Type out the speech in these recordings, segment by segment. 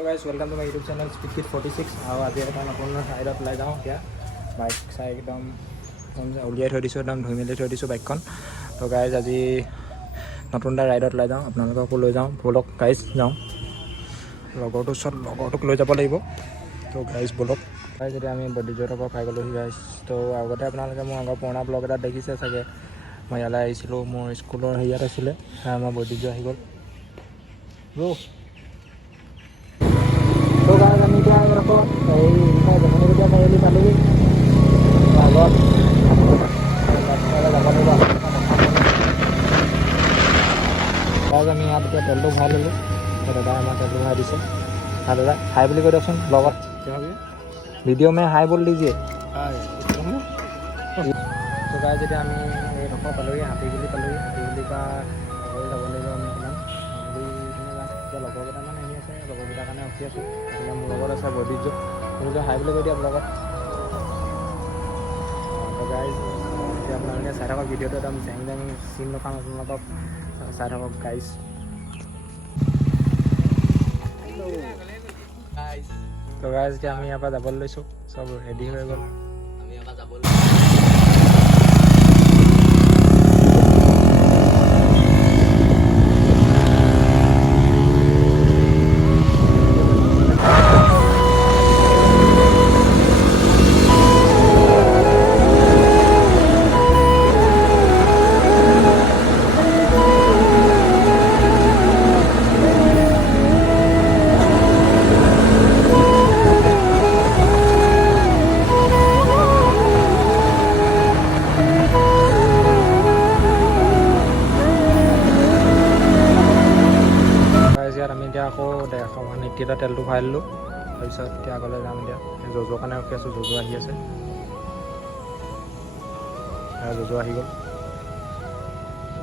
Hello guys welcome to my YouTube channel speed kid 46 और आज এটা নতুন ৰাইডত ওলাই যাওঁ এতিয়া বাইক চাই একদম উলিয়াই থৈ দিছোঁ একদম ধুই মেলি থৈ দিছোঁ বাইকখন তো গাইজ আজি নতুন এটা ৰাইডত ওলাই যাওঁ আপোনালোককো লৈ যাওঁ ব'লক গাইজ যাওঁ লগৰটোক লৈ যাব লাগিব তো গাইজ ব'লক গাইজ এতিয়া আমি বদ্ধিজৰ পৰা খাই গ'লোহি গাইজ তো আগতে আপোনালোকে মোৰ আগৰ পুৰণা ব্লগ এটা দেখিছে চাগে মই ইয়ালৈ আহিছিলোঁ মোৰ স্কুলৰ হেৰিয়াত আছিলে আমাৰ বদ্ধিজ আহি গ'ল ব্ৰ' তো গাইজ আমি এতিয়া ৰখো এই জমনিকটীয়া চাৰিআলি পালোহি আগত যাব লাগিব গাইজ আমি ইয়াত এতিয়া তেলটো ভৰাই ল'লোঁ দাদাই আমাৰ তেলটো ভৰাই দিছে দাদা হাই বুলি কৈ দিয়কচোন লগত ভিডিঅ' মে হাই বল দিজিয়ে তো গাইজ এতিয়া আমি এই ৰখো পালোহি হাতীগুলি পালোহি হাতীগুলিৰ পৰা আগলৈ যাব লাগিব আমি অকণমান এতিয়া লগৰ কেইটামান আহি আছে লগৰকেইটাৰ কাৰণে ৰখি আছোঁ এতিয়া মোৰ লগত আছে বদ্ধিজ তুমিতো হাই বুলি কৈ দিয়া লগত তো গাইজ এতিয়া আপোনালোকে চাই থাকক ভিডিঅ'টো একদম জেং জেং চিন নখাম আপোনালোকক চাই থাকক গাইজ তো গাইজ এতিয়া আমি ইয়াৰ পৰা যাবলৈ লৈছোঁ চব ৰেডি হৈ গ'ল আমি ইয়াৰ পৰা যাবলৈ আমি এতিয়া আকৌ 180 এটা তেলটো ভৰাই ল'লোঁ তাৰপিছত এতিয়া আগলৈ যাম এতিয়া জজোৰ কাৰণে ৰখি আছোঁ জজো আহি আছে জজো আহি গ'ল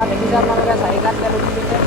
দেখিছে আপোনালোকে 4 কাঠ তেল উঠিছে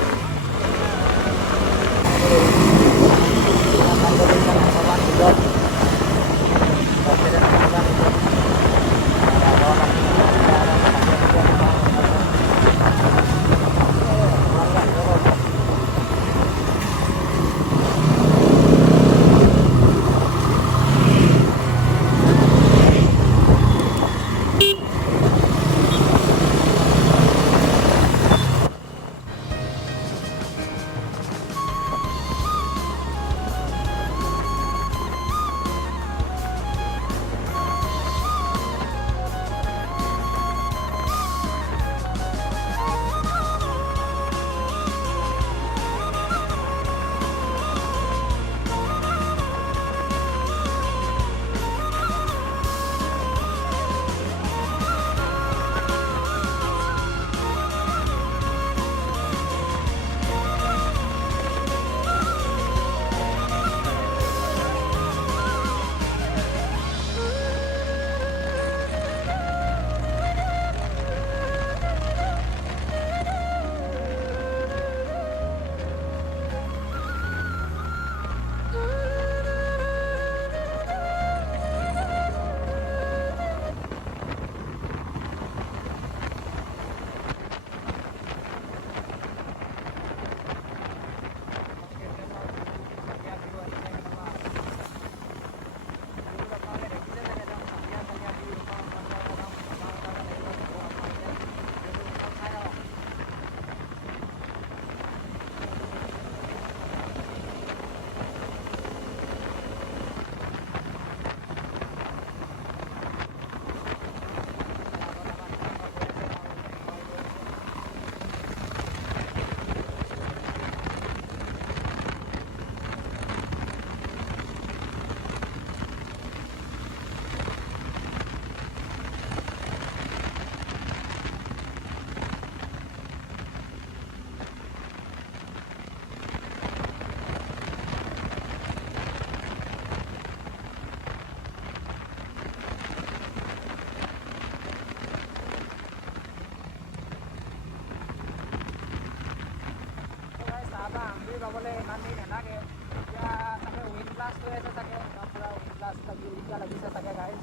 যাবলৈ ইমান দিন নালাগে এতিয়া চাগে উইণ্ড ব্লাষ্ট হৈ আছে চাগে পূৰা উইণ্ড ব্লাষ্ট এতিয়া লাগিছে চাগে গাইজ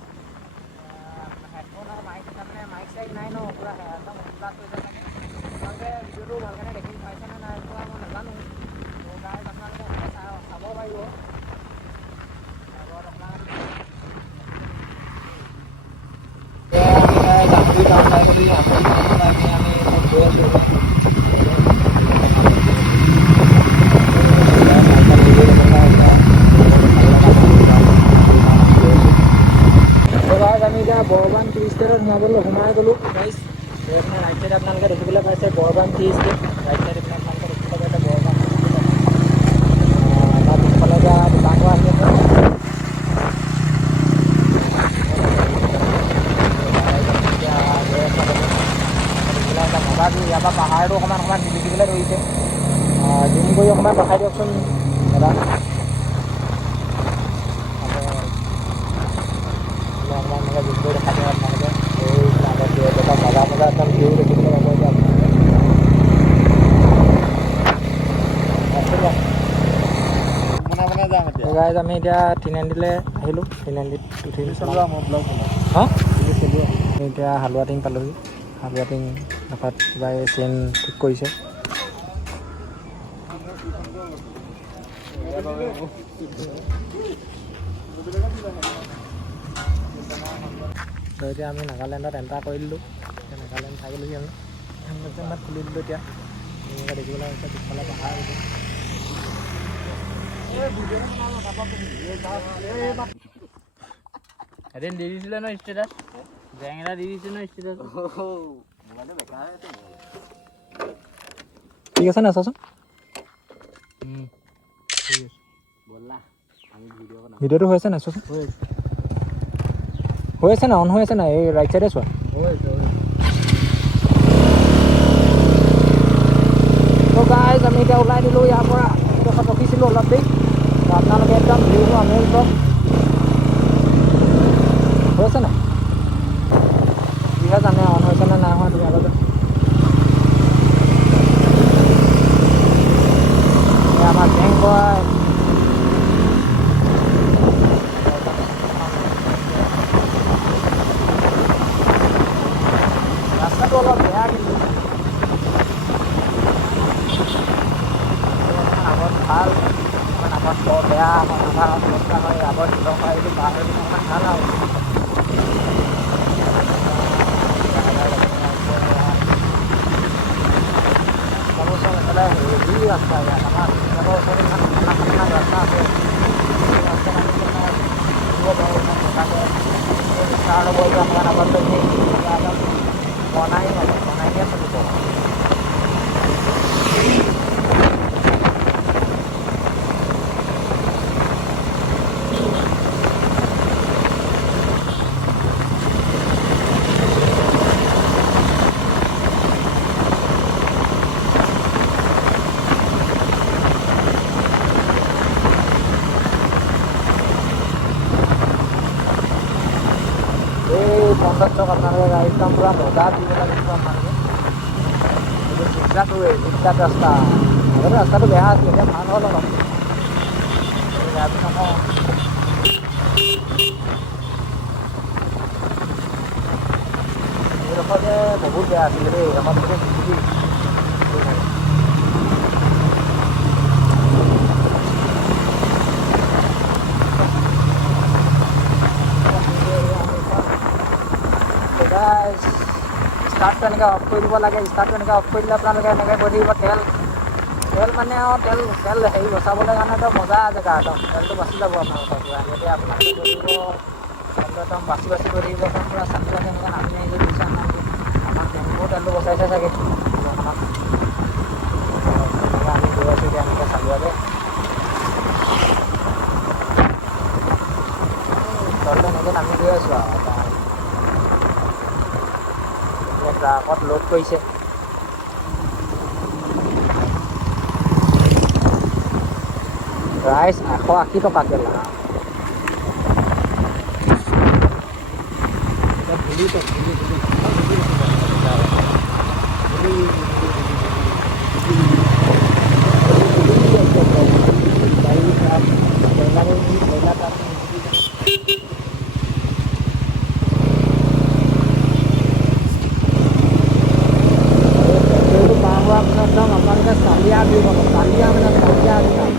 হেডফোন আৰু মাইক তাৰমানে মাইক চাইক নাই ন পূৰা একদম উইণ্ড ব্লাষ্ট হৈছে চাগে আপোনালোকে ভিডিঅ'টো ভালকৈ দেখি পাইছেনে নাই পোৱা মই নাজানো তো গাইজ আপোনালোকে চাব পাৰিব আমি এতিয়া বৰবান টি ষ্টেটত সোমাই গ'লোঁ গাইজ। আপোনাৰ ৰাইট চাইড আপোনালোকে দেখিবলৈ পাইছে বৰবান টি ষ্টেট, ৰাইট চাইড আপোনালোকে দেখিবলৈ পাইছে বৰবান টি ষ্টেট। তাৰ পিছফালে এতিয়া দোকানবোৰ আহি আছে। মজা দি ইয়াৰ পৰা পাহাৰটো অকণমান জিলিকিবলৈ ধৰিছে। জুম কৰি অকণমান দেখাই দিয়কচোন দাদা। অকণমান জুম কৰি দেখাই দিয়ক আপোনালোকে। এই আগত এটা মজা একদম ভিউ দেখিবলৈ পাব এতিয়া আপোনালোকে। গাইজ আমি এতিয়া 390লৈ আহিলোঁ। 390 উঠিলোঁ। অঁ এতিয়া হালোৱা টিং পালোহি। হালোৱা টিং এফাত কিবা চেইন ঠিক কৰিছে। তো এতিয়া আমি নাগালেণ্ডত এণ্টাৰ কৰি দিলোঁ। এতিয়া নাগালেণ্ড চাই গ'লোহি আমি হেলমেট খুলি দিলোঁ। এতিয়া এনেকৈ দেখিবলৈ হৈছে পিছফালে পাহাৰ হৈছে। এদিন দি দিছিলে ন ষ্টেটাছ, জেং এটা দি দিছে ন ষ্টেটাছ। ঠিক আছে নাই চাচোন। ভিডিঅ'টো হৈ আছে নাই চোৱাচোন। হৈ আছে না, অন হৈ আছে নাই? এই ৰাইট চাইডে চোৱা। তো গাইজ আমি এতিয়া ওলাই দিলোঁ ইয়াৰ পৰা। এইডোখৰত ৰখিছিলোঁ অলপ দেৰি। আপোনালোকে একদম ভিউটো আমেজ লওক। হৈছে নাই? যিহে জানে অন হৈছে নে নাই হোৱা তুমি আগতে। আমাৰ জেং কয় ৰাস্তাটো অলপ বেয়া, কিন্তু আগত ভাল, আগত বৰ বেয়া অৱস্থা হয়। আগত দিব পাৰিলোঁ পাহাৰৰ অকণমান ভাল আৰু এফালে হেৰি ৰাস্তা ইয়াত আমাৰ ওচৰত ইমান ৰাস্তা আছে। বনাই চলিব। কণ্ডাক্টৰক আপোনালোকে গাড়ীত কাম পূৰা মজা দিব লাগিব আপোনালোকে। এইটো জিগজাগ ৰাস্তা। আগতে ৰাস্তাটো বেয়া আছিলে, এতিয়া ভাল হ'ল অলপ। গাড়ীটো নকওঁ এইডোখৰ যে বহুত বেয়া আছিলে দেই। এইডোখৰ ষ্টাৰ্টটো এনেকৈ অফ কৰি দিব লাগে। ষ্টাৰ্টটো এনেকৈ অফ কৰি দিলে আপোনালোকে এনেকৈ গৈ থাকিব। তেল মানে আৰু তেল হেৰি বচাবলৈ কাৰণেতো মজা জেগা একদম। তেলটো বাচি যাব আপোনালোকৰ পূৰা। এতিয়া আপোনালোকে গৈ থাকিব তেলটো একদম বাচি গৈ থাকিব। একদম পূৰা চালি লাগে এনেকৈ নামি আহিলে বুজিছে। আমাৰ টেম্পুৰ তেলটো বচাইছে চাগে অকণমান। আমি গৈ আছোঁ এতিয়া এনেকৈ চালিয়াকৈ। তললৈ এনেকৈ নামি গৈ আছোঁ আৰু ট্ৰাকত লোড কৰিছে। প্ৰাইচ 180 টকাকৈ লাভ। একদম আপোনালোকে চালিয়া দিব চালিয়া মানে চালিয়া একদম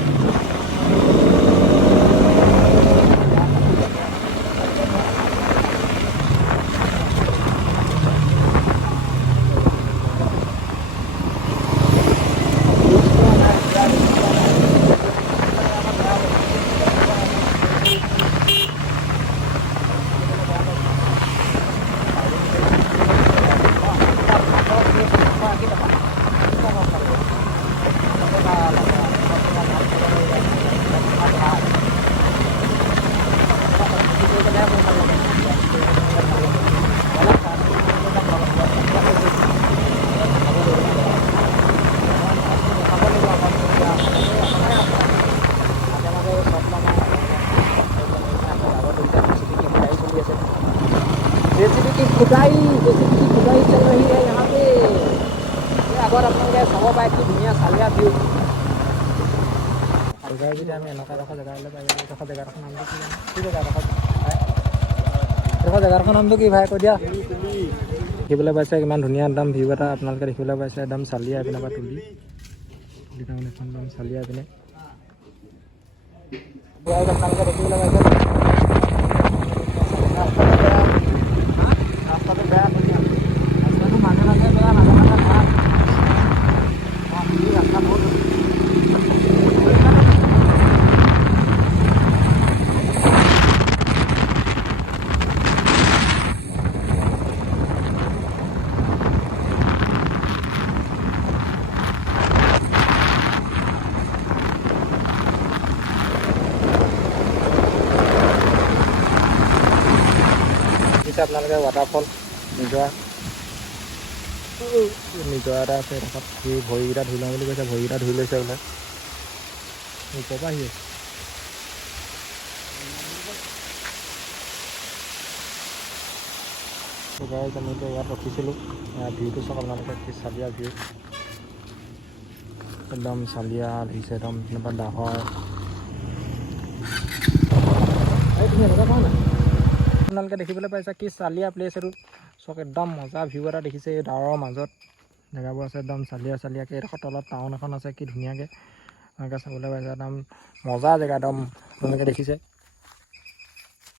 खुदाई जैसे कि खुदाई चल रही है यहाँ पे। আগত আপোনালোকে চাব পাৰে কি ধুনীয়া চালিয়া ভিউ। জেগা যদি আমি এনেকুৱা এডোখৰ জেগালৈ পাই যাওঁ, এডোখৰ জেগাডোখৰ নামটো কি জানো? কি জেগা এডোখৰ জেগাডোখৰ নামটো কি ভাই কৈ দিয়া। দেখিবলৈ পাইছে কিমান ধুনীয়া একদম ভিউ এটা আপোনালোকে দেখিবলৈ পাইছে, একদম চালিয়া এইপিনৰ পৰা তুলি টাউন এখন একদম চালিয়া পিনে আপোনালোকে দেখিবলৈ পাইছে। ৰাস্তাটো বেয়া ৰাস্তাটো মাজে মাজে বেয়া, মাজে মাজে ভাল। ৰাস্তা বহুত আপোনালোকে ৱাটাৰফল নিজৰা এটা আছে এডোখৰত। সি ভৰিকেইটা ধুই লওঁ বুলি কৈছে, ভৰিকেইটা ধুই লৈছে বোলে। ওপৰৰ পৰা আহি আছে। গাইজ আমি এতিয়া ইয়াত ৰখিছিলোঁ। ভিউটো চাওক আপোনালোকে, কি চালিয়া ভিউ, একদম চালিয়া আহিছে, একদম তেনেকুৱা ডাহৰ। আপোনালোকে দেখিবলৈ পাইছে কি চালিয়া প্লেচ এইটো চাওক, একদম মজা ভিউ এটা দেখিছে। এই ডাৱৰৰ মাজত জেগাবোৰ আছে একদম চালিয়া চালিয়াকৈ। এইডোখৰ তলত টাউন এখন আছে, কি ধুনীয়াকৈ আপোনালোকে চাবলৈ পাইছে, একদম মজা জেগা একদম আপোনালোকে দেখিছে।